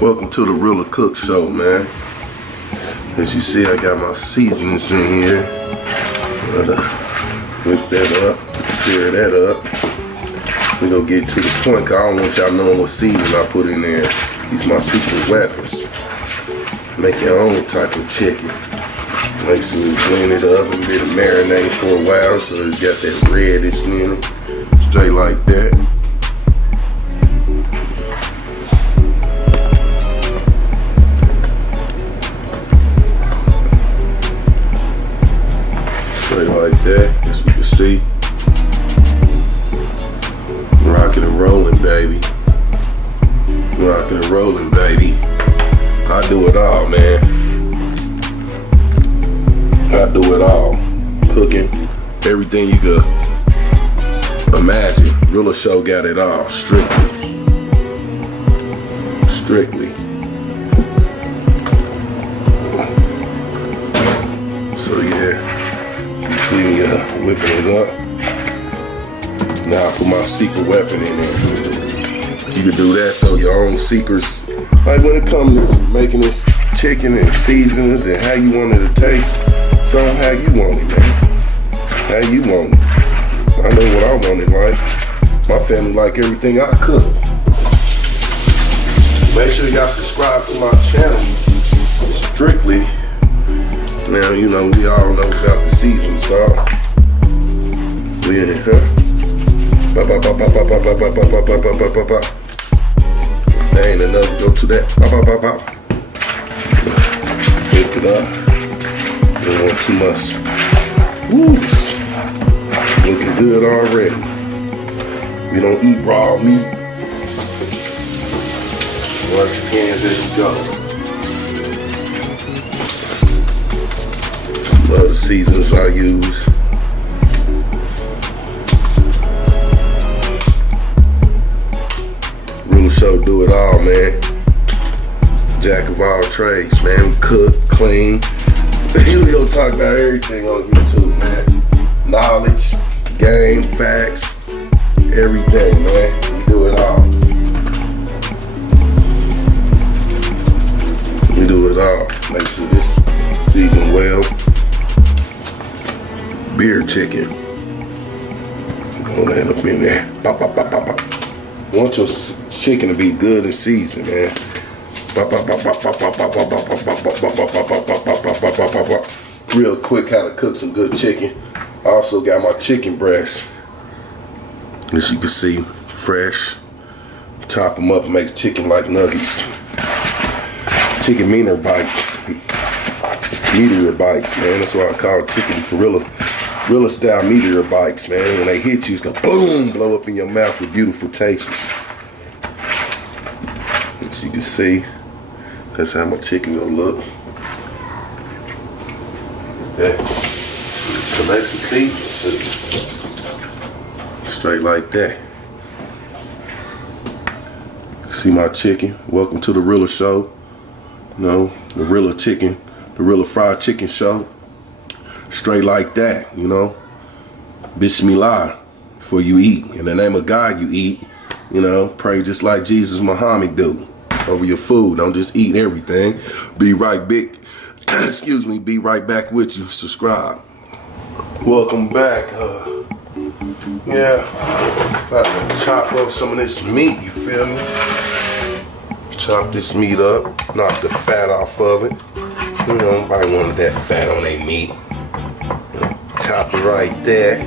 Welcome to the Realla Cook Show, man. As you see, I got my seasonings in here. Whip that up, stir that up. We gonna get to the point, cause I don't want y'all knowing what season I put in there. These my secret weapons. Make your own type of chicken. Make sure you blend it up and let it marinate for a while so it's got that reddish in it. Straight like that. Straight like that, as you can see. Rocking and rolling, baby. Rocking and rolling, baby. I do it all, man. I do it all. Cooking, everything you could imagine. Realla Show got it all. Strictly. So yeah, you see me whipping it up. Now I put my secret weapon in there. You can do that, throw your own secrets. Like when it comes to making this chicken and seasonings and how you want it to taste, so how you want it, man. How you want it. I know what I want it like. My family like everything I cook. Make sure y'all subscribe to my channel. Strictly. Now, you know, we all know about the season salt. Yeah, huh? There ain't enough to go to that. Whip it up. Don't want too much. Whoops. Looking good already. We don't eat raw meat. Wash your hands as you go. Some other seasonings I use. Realla Show do it all, man. Jack of all trades, man. Cook, clean. We gonna talk about everything on YouTube, man. Knowledge, game, facts, everything, man. We do it all. We do it all. Make sure this seasoned well. Beer chicken. Gonna end up in there. Pop, pop, pop, pop, pop. Want your chicken to be good and seasoned, man. Real quick how to cook some good chicken. I also got my chicken breasts. As you can see, fresh. Chop them up and make chicken like nuggets. Chicken meteor bites. Meteor bites, man. That's why I call it chicken Realla style meteor bites, man. When they hit you, it's gonna boom, blow up in your mouth with beautiful tastes. As you can see, that's how my chicken gonna look. Yeah. Collect some seasoning. Straight like that. See my chicken. Welcome to the Realla Show. You know, the Realla chicken, the Realla fried chicken show. Straight like that, you know. Bismillah before you eat. In the name of God you eat. You know, pray just like Jesus Muhammad do. Over your food. Don't just eat everything. Be right back. Excuse me. Be right back with you. Subscribe. Welcome back. Yeah. About to chop up some of this meat. You feel me? Chop this meat up. Knock the fat off of it. You know, nobody wanted that fat on their meat. Chop it right there.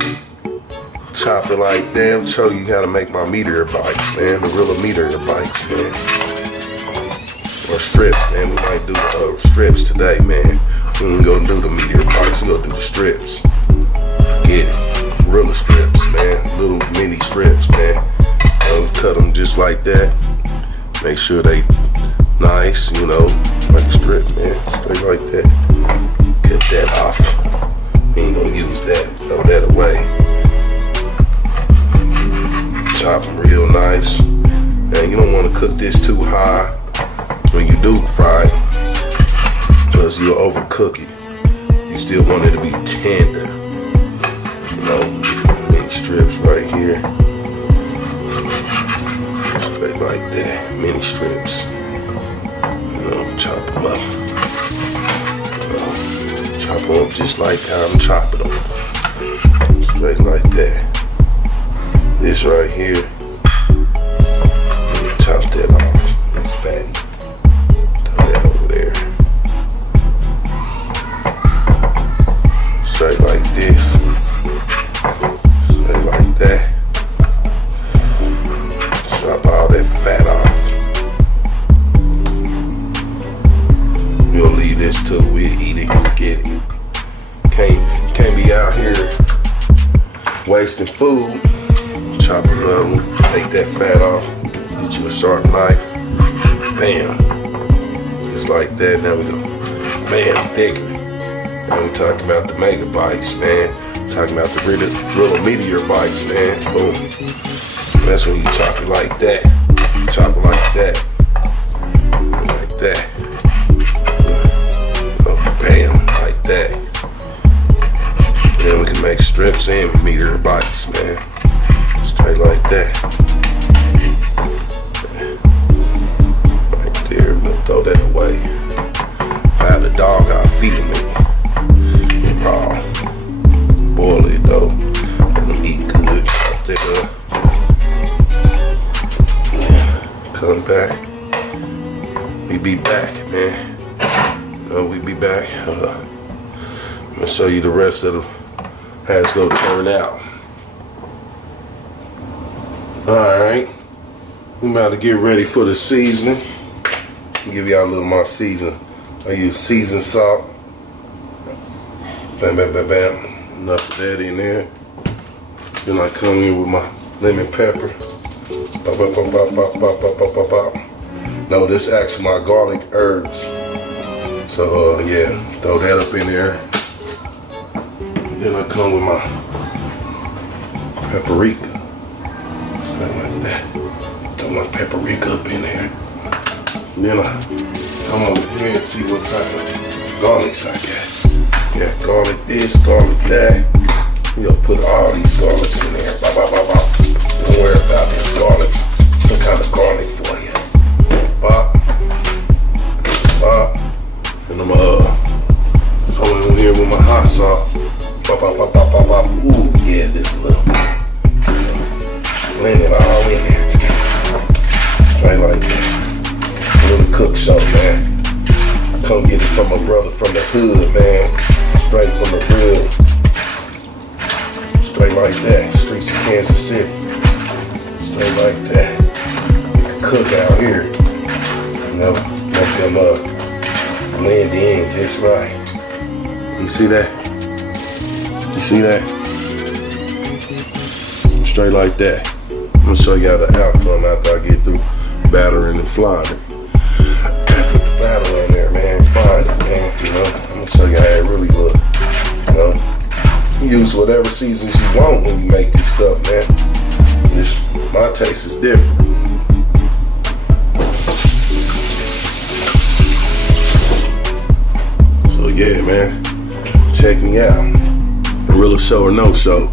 Chop it like that. I'll show you how to make my meteor bites, man. The Realla meteor bites, man. Or strips, man. We might do strips today, man. We ain't gonna do the meteor bites. We gonna do the strips. Get it. Realla strips, man. Little mini strips, man. Cut them just like that. Make sure they nice, you know, like a strip, man. Straight like that. Get that off. We ain't gonna use that. Throw that away. Chop them real nice. And you don't want to cook this too high when you do fry it, because you'll overcook it. You still want it to be tender. You know, mini strips right here. Straight like that, mini strips. them up. Chop them up just like how I'm chopping them. Straight like that. This right here, chop that off. That's fatty. Throw that over there. Straight like this. Straight like that. Chop all that fat off. We'll leave this till we eat it. Get it. Can't be out here wasting food. Chop another one. Take that fat off. Get you a sharp knife. Bam. Just like that. Now we go. Bam. Thicker. Now we talking about the mega bites, man. Talking about the real meteor bites, man. Boom. That's when you chop it like that. Chop it like that. Like that. Oh, bam. Like that. Then we can make strips and meteor bites, man. Straight like that. Right there. We'll throw that away. If I had a dog, I'll feed him it. Raw. Boil it though. Let them eat good. Come back. We be back, man. We be back. I'm gonna show you the rest of how it's gonna turn out. Alright. We about to get ready for the seasoning. I'll give y'all a little more seasoning. I use seasoned salt. Bam, bam, bam, bam. Enough of that in there. Then I come in with my lemon pepper. Bop, bop, bop, bop, bop, bop, bop, bop, bop. No, this is actually my garlic herbs. So yeah, throw that up in there. Then I come with my paprika. Something like that. Throw my paprika up in there. And then I come over here and see what type of garlics I got. Yeah, garlic this, garlic that. You know, put all these garlics in there. Bop, bop, bop, bop. Don't worry about this garlic. Some kind of garlic for you. Bop. Bop. And I'm coming in here with my hot sauce. Bop, bop, bop, bop, bop, bop. Ooh, yeah, this little. Blend it all in there. Straight like that. A little cook show, man. Come get it from my brother from the hood, man. Straight from the hood. Straight like that. Streets of Kansas City. Straight like that. You can cook out here. You know, make them blend in just right. You see that? You see that? Straight like that. I'm gonna show y'all the outcome after I get through battering and flying it. Put the batter in there, man. Frying it, man. You know, I'm gonna show you how it really look. You know, you use whatever seasons you want when you make this stuff, man. My taste is different. So yeah, man. Check me out. Realla Show or No Show.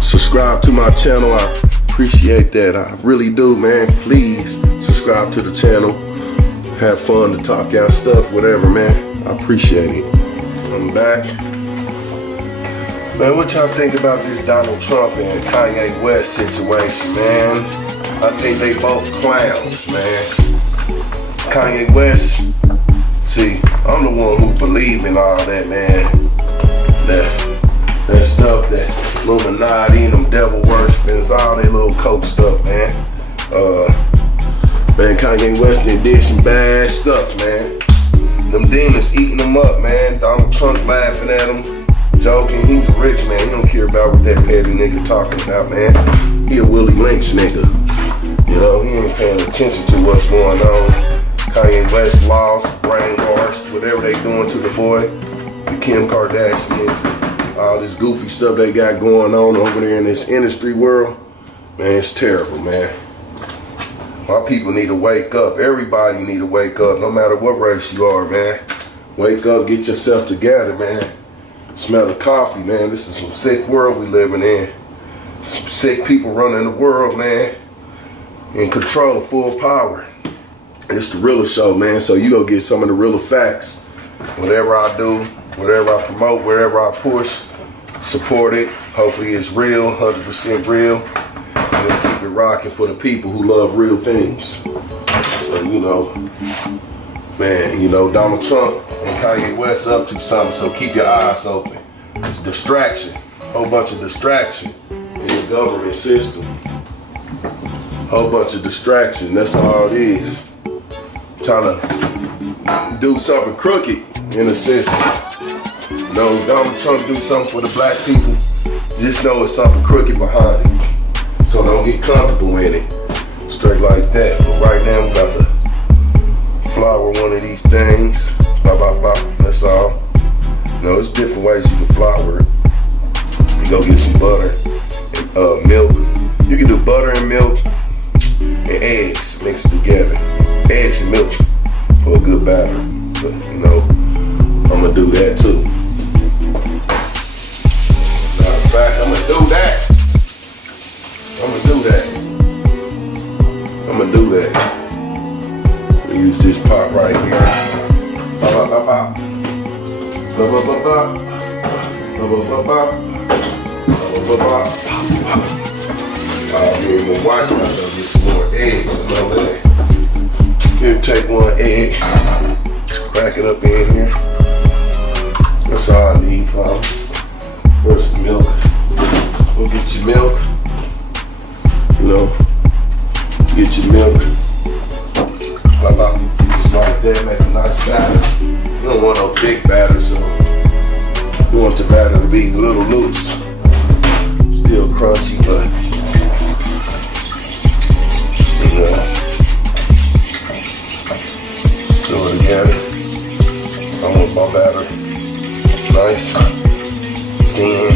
Subscribe to my channel. I appreciate that. I really do, man. Please subscribe to the channel. Have fun to talk y'all stuff, whatever, man. I appreciate it. I'm back. Man, what y'all think about this Donald Trump and Kanye West situation, man? I think they both clowns, man. Kanye West, see, I'm the one who believe in all that, man. That stuff, that Illuminati and them devil worshipings, all that little coke stuff, man. Man, Kanye West did some bad stuff, man. Them demons eating them up, man. Donald Trump laughing at him, joking. He's a rich man. He don't care about what that petty nigga talking about, man. He a Willie Lynch nigga. You know, he ain't paying attention to what's going on. Kanye West lost, brainwashed, whatever they doing to the boy. The Kim Kardashians, all this goofy stuff they got going on over there in this industry world. Man, it's terrible, man. My people need to wake up. Everybody need to wake up, no matter what race you are, man. Wake up, get yourself together, man. Smell the coffee, man. This is some sick world we living in. Some sick people running the world, man. In control, full power. It's the Realla Show, man. So you go get some of the Realla facts. Whatever I do, whatever I promote, wherever I push, support it. Hopefully it's real, 100% real. We'll keep it rocking for the people who love real things. So, you know, man, you know, Donald Trump and Kanye West up to something, so keep your eyes open. It's distraction, whole bunch of distraction in the government system. Whole bunch of distraction, that's all it is. Trying to do something crooked in the system. No, Donald Trump do something for the black people, just know it's something crooked behind it. So don't get comfortable in it. Straight like that. But right now, we got to flour one of these things. Bop, bop, bop. That's all. You know, there's different ways you can flour it. You go get some butter and milk. You can do butter and milk and eggs mixed together. Eggs and milk for a good batter. But, you know, I'm going to do that too. Matter of fact, I'm going to do that. I'm going to do that. We use this pot right here. Bop, bop, bop, bop. Bop, bop, bop, bop. Bop, bop, bop, bop. Bop, bop, bop. Me and my wife about to get some more eggs and all that. Here, take one egg, crack it up in here. That's all I need, probably. Where's the milk? Go get your milk. You know, get your milk. Blah, blah. Just like that, make a nice batter. You don't want no big batter, so you want the batter to be a little loose. Still crunchy, but you know. Throw it together. I want my batter nice, thin,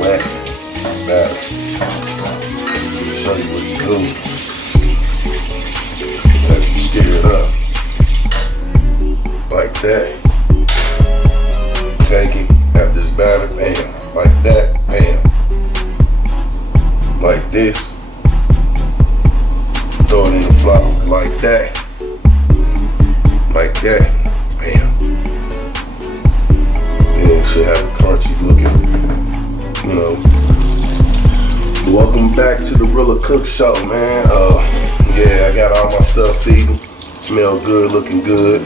wet batter. Show you what you do. Let you stir it up like that. Take it, have this batter, bam, like that, bam, like this. Throw it in the flour like that, bam. And it should have a crunchy looking, you know. Welcome back to the Realla Cook Show, man. Yeah, I got all my stuff seasoned. Smell good, looking good.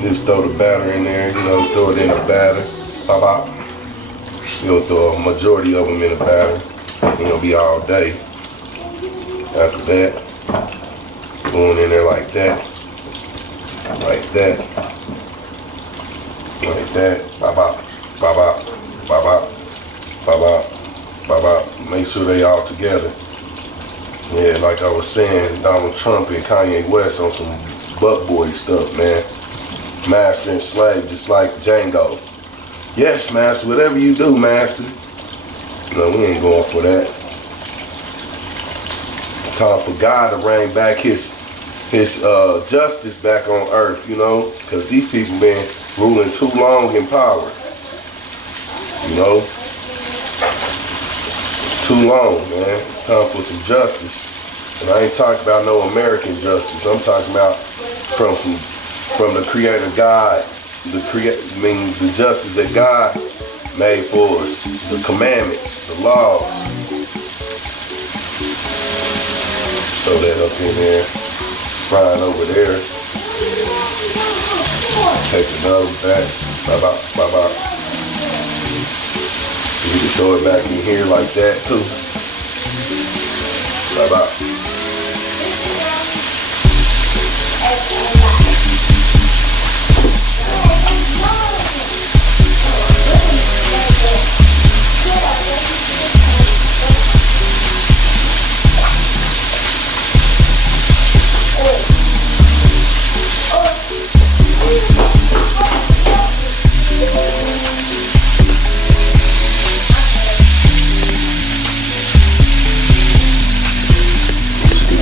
Just throw the batter in there, you know, throw it in the batter. Pop out. You'll throw a majority of them in the batter. It'll be all day. After that, going in there like that, like that, like that, bop bop, bop bop, bop bop, bop bop, bop bop. Make sure they all together. Yeah, like I was saying, Donald Trump and Kanye West on some buck boy stuff, man. Master and slave, just like Django. Yes, master, whatever you do, master. No, we ain't going for that. It's time for God to reign back his justice back on earth, you know, because these people been ruling too long in power, you know, too long, man. It's time for some justice, and I ain't talking about no American justice. I'm talking about from the Creator God, the justice that God made for us, the commandments, the laws. Throw that up in there. Frying over there. Take the nose back. Bop, bop, bop, bop. You can throw it back in here like that too. Bop, bop.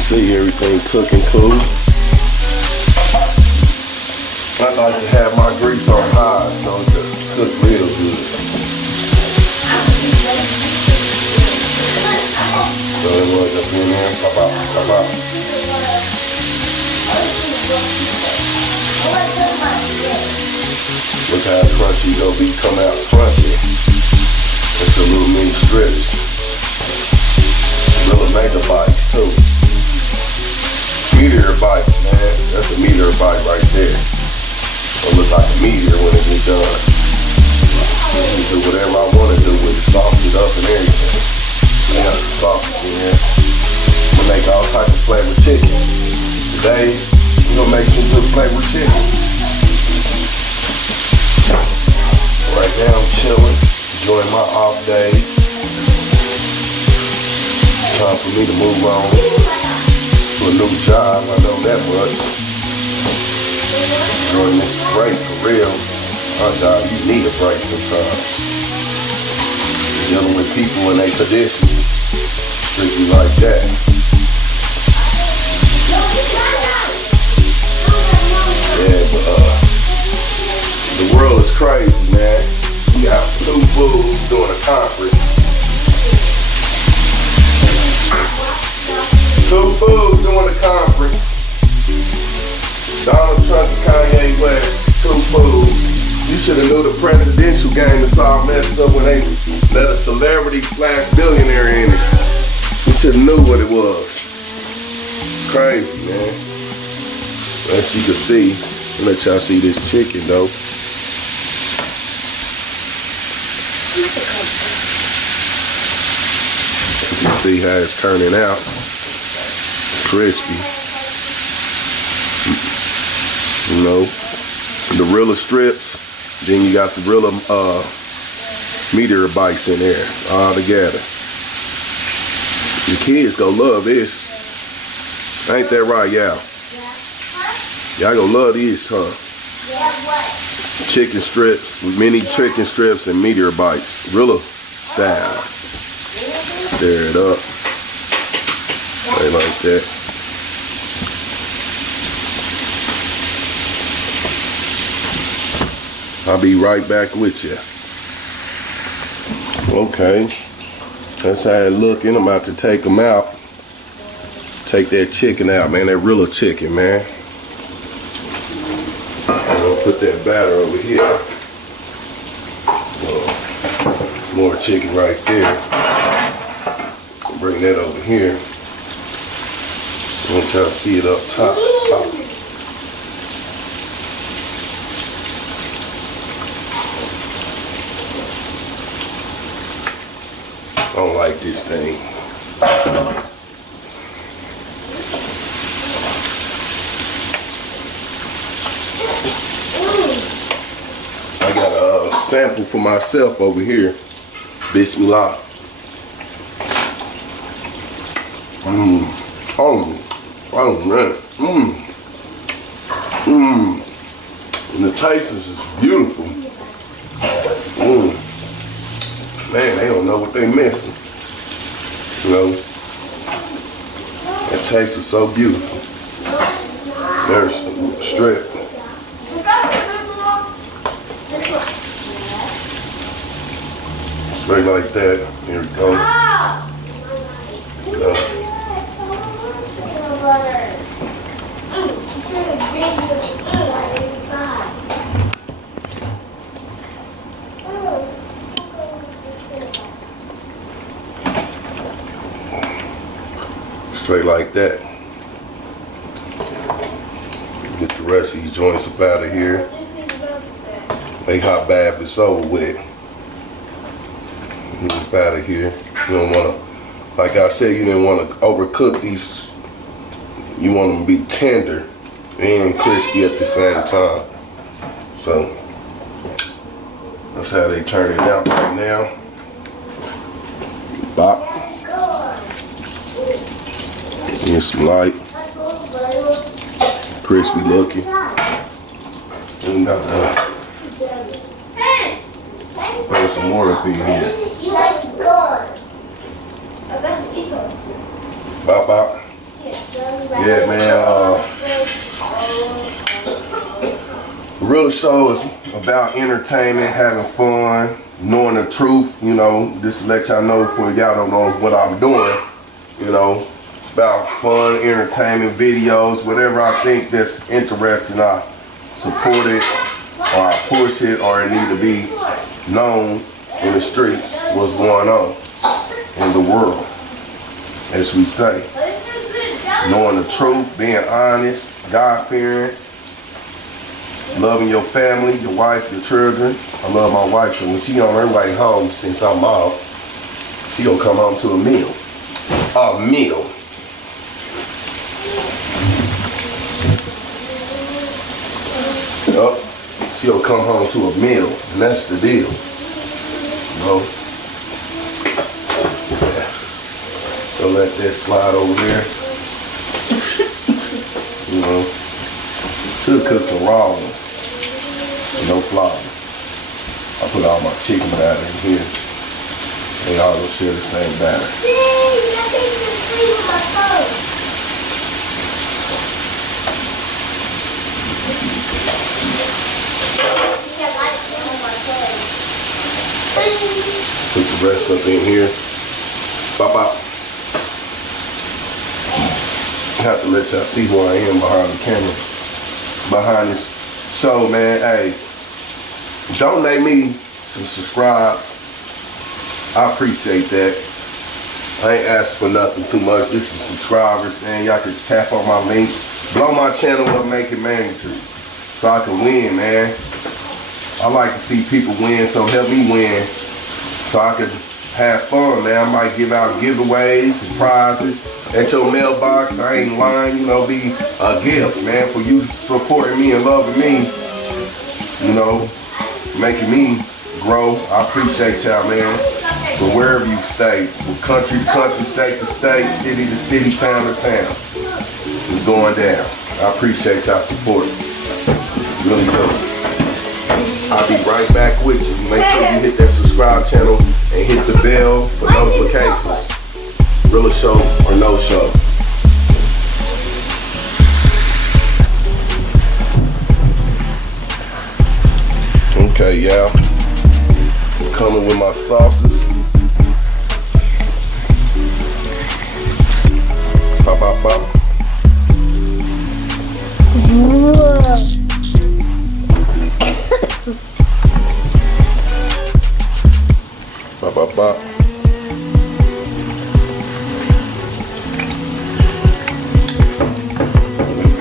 See everything cooking cool. I like to have my grease on high so it can cook real good. So it was up in there. Pop out, pop out. Look how crunchy it'll be, come out crunchy. It's a little mini strips. Little mega bites too. Meteor bites, man. That's a meteor bite right there. It'll look like a meteor when it gets done. I can do whatever I want to do with it, sauce it up and everything. I got some sausage in there. I'm gonna make all types of flavored chicken. Today, we're gonna make some good flavored chicken. Right now, I'm chilling, enjoying my off days. Time for me to move on to a new job, I know that much. Enjoying this break for real. My job, you need a break sometimes. Dealing with people in their conditions, strictly like that. Yeah, but the world is crazy, man. We got 2 fools doing a conference. 2 fools doing a conference. Donald Trump and Kanye West, 2 fools. You should have knew the presidential game is all messed up when they let a celebrity / billionaire in it. You should have knew what it was. Crazy, man. As you can see, I'll let y'all see this chicken though. You can see how it's turning out. Crispy. You know, the Realla strips. Then you got the Realla meteor bites in there all together. The kids gonna love this. Ain't that right, y'all? Y'all gonna love these, huh? Chicken strips, mini chicken strips and meteor bites. Realla style. Stir it up. Right like that. I'll be right back with you. Okay, that's how it looking. I'm about to take them out. Take that chicken out, man. That Realla chicken, man. I'm gonna put that batter over here. More chicken right there. Bring that over here. I want y'all to see it up top. I don't like this thing. I got a sample for myself over here. Bismillah. Oh man. And the taste is beautiful. Man, they don't know what they missing. You know, that taste is so beautiful. There's a strip. Straight like that. Here we go. Straight like that. Get the rest of these joints up out of here. Make hot bath is over with. Get up out of here. You don't want to, like I said, you didn't want to overcook these. You want them to be tender and crispy at the same time. So that's how they turn it out right now. Bop. And some light, crispy looking. And put some more up in here. Bop bop. Yeah, man. Realla Show is about entertainment, having fun, knowing the truth. You know, just to let y'all know, for y'all don't know what I'm doing. you know, about fun, entertainment videos, whatever I think that's interesting, I support it, or I push it, or it need to be known in the streets, what's going on in the world, as we say. Knowing the truth, being honest, God-fearing, loving your family, your wife, your children. I love my wife, so when she on her way home, since I'm off, she gonna come home to a meal. A meal. Yup. She gonna come home to a meal, and that's the deal. You know? Yeah. So let that slide over there. You know, should cook some raw ones with no flour. I put all my chicken batter in here. They all gonna share the same batter. Put the rest up in here. Bop bop. I have to let y'all see who I am behind the camera. Behind this show, man. Hey, donate me some subscribes. I appreciate that. I ain't asking for nothing too much. Just some subscribers, man. Y'all can tap on my links. Blow my channel up, make it mandatory. So I can win, man. I like to see people win, so help me win. So I can have fun, man. I might give out giveaways and prizes at your mailbox. I ain't lying, you know, be a gift, man, for you supporting me and loving me, you know, making me grow. I appreciate y'all, man. But wherever you stay, from country to country, state to state, city to city, town to town, it's going down. I appreciate y'all support. Really do. I'll be right back with you. Make sure you hit that subscribe channel and hit the bell for notifications. Realla show or no show. Okay, y'all. I'm coming with my sauces. Pop, pop, pop. Bop, bop, bop.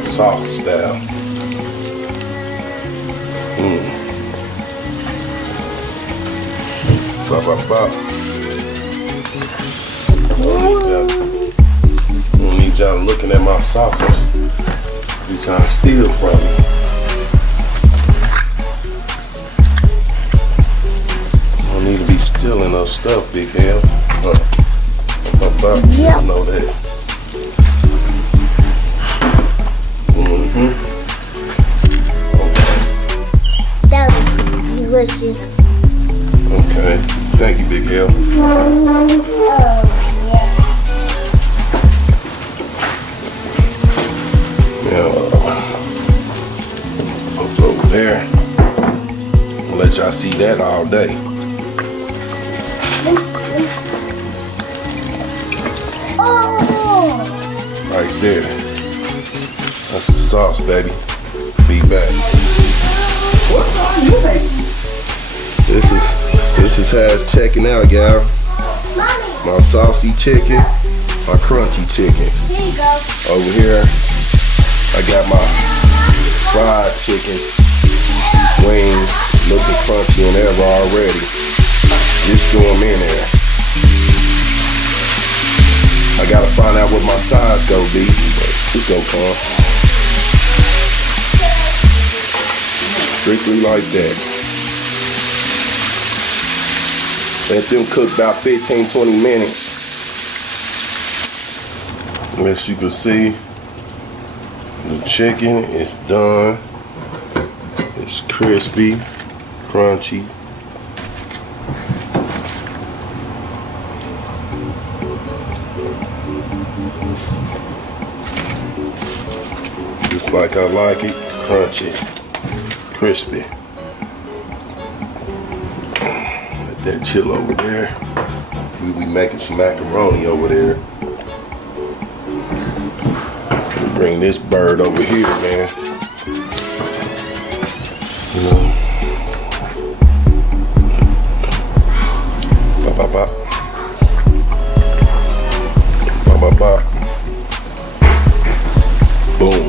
Saucy style. Bop, bop, bop. I don't need y'all looking at my sausage. You trying to steal from me. Need to be stealing those stuff, big hell. Yep. Know that. Okay. That was delicious. Okay. Thank you, big hell. Oh, yeah. It's over there. I'll let y'all see that all day. Oh! Right there. That's the sauce, baby. Be back. What are you making? This is how it's checking out, y'all. My saucy chicken, my crunchy chicken. Here you go. Over here, I got my fried chicken wings, looking crunchy and ever already. Just threw them in there. I gotta find out what my size gonna be, but it's gonna come. Strictly like that. Let them cook about 15-20 minutes. As you can see, the chicken is done. It's crispy, crunchy. Just like I like it, crunchy, crispy. Let that chill over there. We be making some macaroni over there. bring this bird over here, man. You know. Bop, bop, bop. Bop, bop, bop. Boom.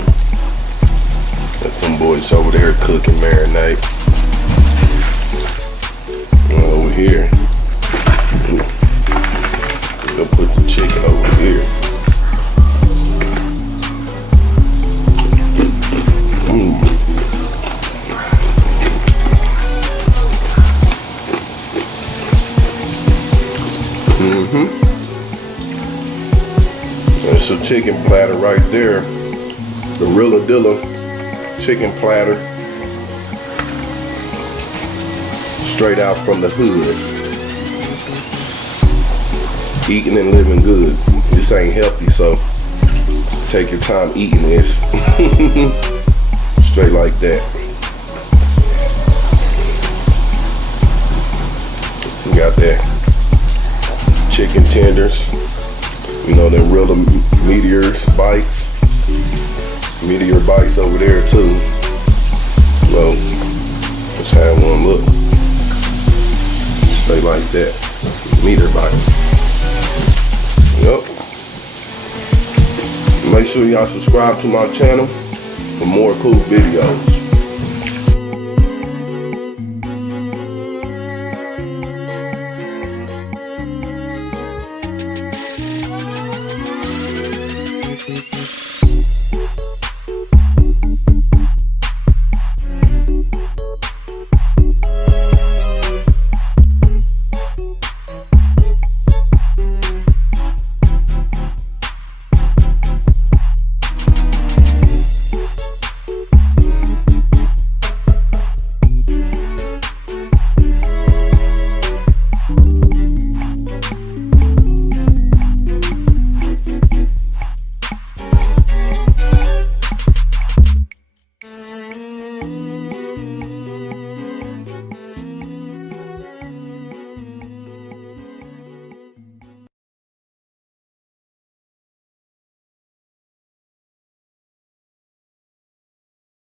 Let them boys over there cook and marinate. Over here. We'll put the chicken over here. That's a chicken platter right there. The Realla chicken platter. Straight out from the hood. Eating and living good. This ain't healthy, so take your time eating this. Straight like that. We got that chicken tenders. You know, them Realla Meteor bites over there too. So let's have one look. Straight like that. Meteor bite. Yep. Make sure y'all subscribe to my channel for more cool videos.